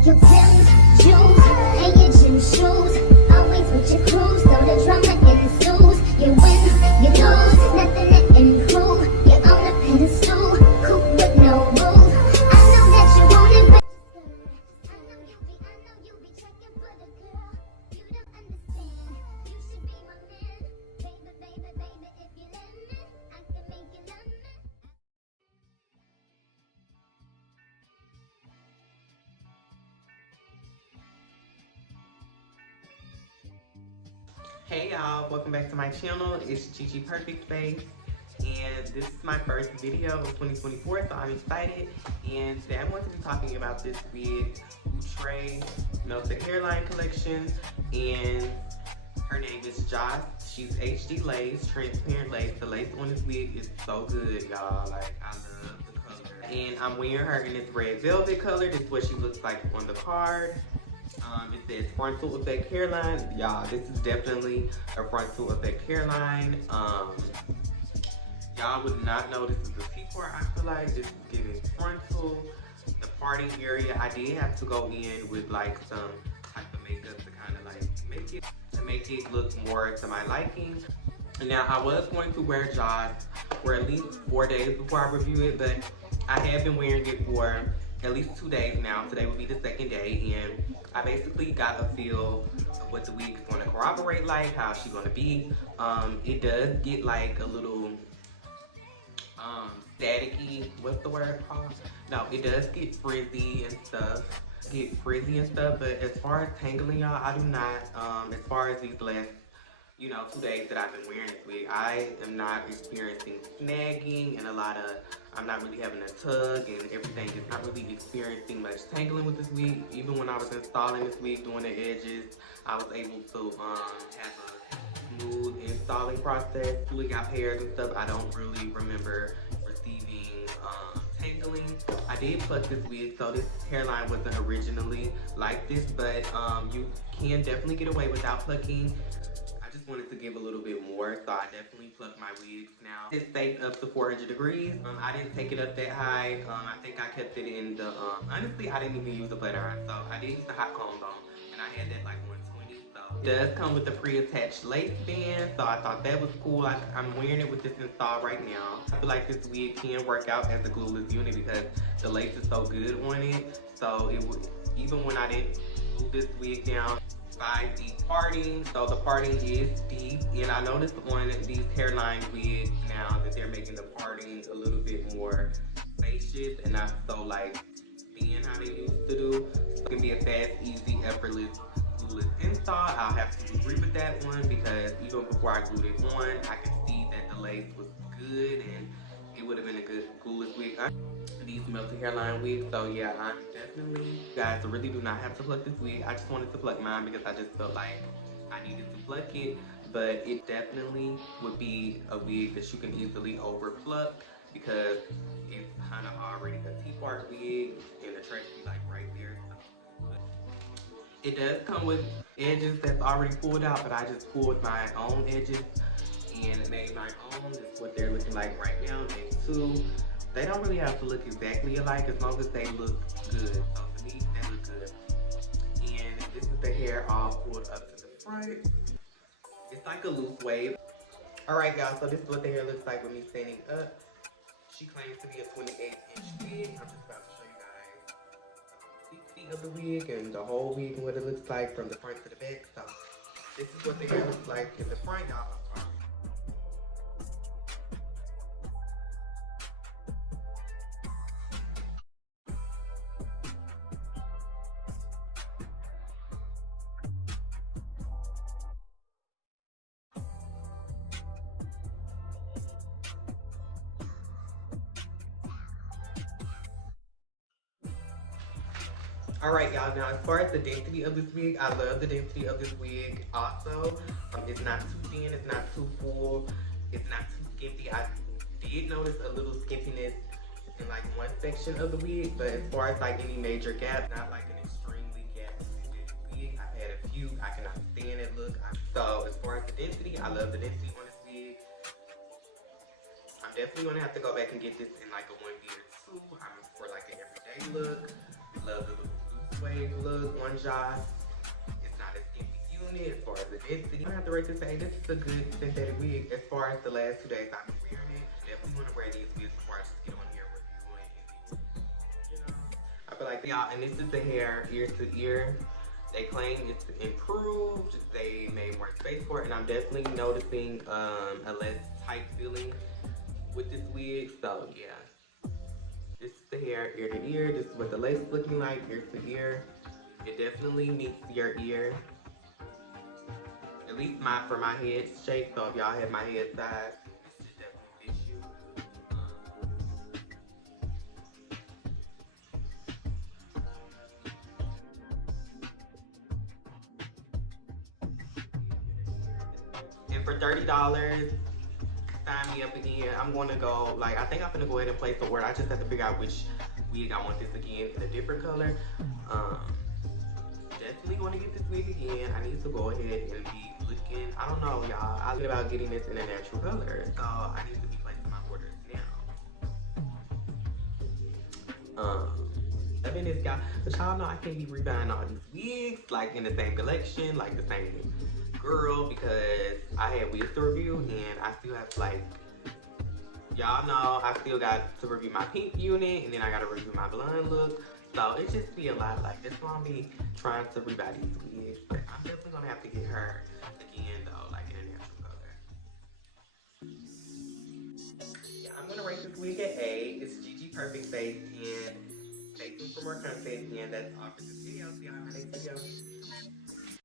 like your Tim's, Juice, and your gym shoes. Always with your crew, so the drama ensues. You win, you lose, nothing to improve. You're on a pedestal, cool with no rules. I know that you want it, but I know you be checking for the girl. You don't understand. You should be my man, baby, baby, baby. If you let me, I can make you love me. Hey y'all, welcome back to my channel. It's Gigi Perfectface, and this is my first video of 2024, so I'm excited. And today I'm going to be talking about this wig, Outre, Melted Hairline collection, and her name is Joss. She's HD lace, transparent lace. The lace on this wig is so good, y'all. Like, I love the color. And I'm wearing her in this red velvet color. This is what she looks like on the card. It says frontal effect hairline. Y'all, this is definitely a frontal effect hairline. Y'all would not know this is a T-part. I feel like this is giving frontal. The parting area, I did have to go in with like some type of makeup to kind of like make it look more to my liking. Now, I was going to wear Joss for at least 4 days before I review it, but I have been wearing it for at least 2 days now. Today will be the second day, and I basically got a feel of what the wig is going to corroborate like, how she's going to be. It does get like a little staticky, what's the word called? No, it does get frizzy and stuff. But as far as tangling, y'all, I do not, as far as these last, 2 days that I've been wearing this wig, I am not experiencing snagging and I'm not really having a tug, and everything is not really experiencing much tangling with this wig. Even when I was installing this wig, doing the edges, I was able to have a smooth installing process, pulling out hairs and stuff. I don't really remember receiving tangling. I did pluck this wig, so this hairline wasn't originally like this, but you can definitely get away without plucking. Wanted to give a little bit more, so I definitely pluck my wigs now. It stayed up to 400 degrees. I didn't take it up that high. I think I kept it in the, honestly, I didn't even use the flat iron, so I did use the hot comb though, and I had that like 120, so. It does come with a pre-attached lace band, so I thought that was cool. I'm wearing it with this install right now. I feel like this wig can work out as a glueless unit because the lace is so good on it, so it would, even when I didn't glue this wig down, 5 deep parting, so the parting is deep, and I noticed on these hairline wigs now that they're making the parting a little bit more spacious and not so like thin how they used to do. So it can be a fast, easy, effortless glueless install. I'll have to agree with that one because even before I glued it on, I could see that the lace was good and it would have been a good glueless wig. These melted hairline wigs, so yeah, I'm definitely, you guys really do not have to pluck this wig. I just wanted to pluck mine because I just felt like I needed to pluck it, but it definitely would be a wig that you can easily over pluck because it's kind of already a T-part wig and the track be like right there. So. It does come with edges that's already pulled out, but I just pulled my own edges and made my own. This is what they're looking like right now, day 2. They don't really have to look exactly alike as long as they look good. So to me, they look good. And this is the hair all pulled up to the front. It's like a loose wave. Alright y'all, so this is what the hair looks like with me standing up. She claims to be a 28-inch wig. I'm just about to show you guys 6 feet of the wig and the whole wig and what it looks like from the front to the back. So this is what the hair looks like in the front, y'all. Alright y'all, now as far as the density of this wig, I love the density of this wig also. It's not too thin, it's not too full, it's not too skimpy. I did notice a little skimpiness in like one section of the wig, but as far as like any major gap, not like an extremely gappy wig. I've had a few, I cannot stand that look. So as far as the density, I love the density on this wig. I'm definitely gonna have to go back and get this in like a 1B or 2 for like an everyday look. Love the wave look, one jot. It's not a skimpy unit as far as the density. I have to rate this say this is a good synthetic wig as far as the last 2 days I've been wearing it. Definitely want to wear these wigs before I just get on here reviewing and you know. I feel like y'all, and this is the hair ear to ear. They claim it's improved. They made more space for it, and I'm definitely noticing a less tight feeling with this wig. So yeah, this is the hair ear to ear. This is what the lace is looking like ear to ear. It definitely meets your ear. At least for my head shape. So if y'all have my head size, this should definitely fit you. And for $30, sign me up again. I'm going to go, like, I think I'm going to go ahead and place the order. I just have to figure out which wig I want this again in a different color. Definitely going to get this wig again. I need to go ahead and be looking, I don't know, y'all. I think about getting this in a natural color. So I need to be placing my orders now. I've been this guy, but y'all know I can't be rebuying all these wigs, like in the same collection, like the same girl, because I had wigs to review and I still have to, like, y'all know I still got to review my pink unit and then I got to review my blonde look. So it just be a lot. Like, that's why I'm be trying to rebuy these wigs, but I'm definitely gonna have to get her again though, like in a natural color. Yeah, I'm gonna rate this wig at A. It's Gigi Perfectface, and stay tuned for more content, and that's all for this video. See y'all in my next video.